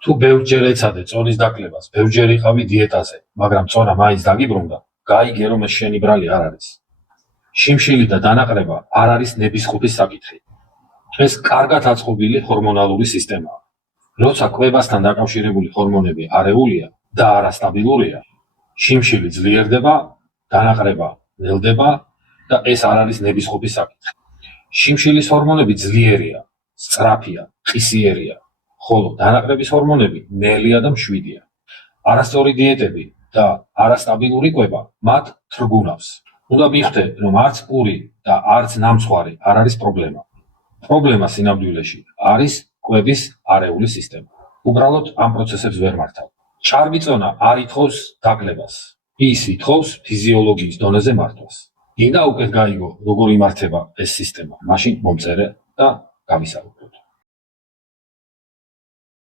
თუ ბევრჯერ ეცადე წონის დაკლებას, ბევრჯერ იყავი დიეტაზე, მაგრამ წონა მაინც დაგიბრუნდა, გაიგე რომ ეს შენი ბრალი არ არის. შიმშილი და დანაყრება არ არის ნებისყოფის საკითხი. ეს კარგად აწყობილი ჰორმონალური სისტემაა. როცა კვებასთან დაკავშირებული ჰორმონები არეულია და არასტაბილურია, შიმშილი ძლიერდება, დანაყრება ნელდება და ეს არ არის ნებისყოფის საკითხი. შიმშილის ჰორმონები ძლიერია, სწრაფია, ყისიერია, ხოლო დანაყრების ჰორმონები ნელია და მშვიდია. არასწორი დიეტები და არასტაბილური კვება მათ თრგუნავს. უნდა მიხვდე, რომ არც პური და არც ნამცხვარი არ არის პრობლემა. პრობლემა სინამდვილეში არის კვების არეული სისტემა. უბრალოდ ამ პროცესებს ვერ მართავ. ჭარბი წონა არ ითხოვს დაკლებას. ის ითხოვს ფიზიოლოგიის დონეზე მართვას. გინდა უკეთ გაიგო, როგორ იმართება ეს სისტემა, მაშინ მომწერე და გავისაუბრე.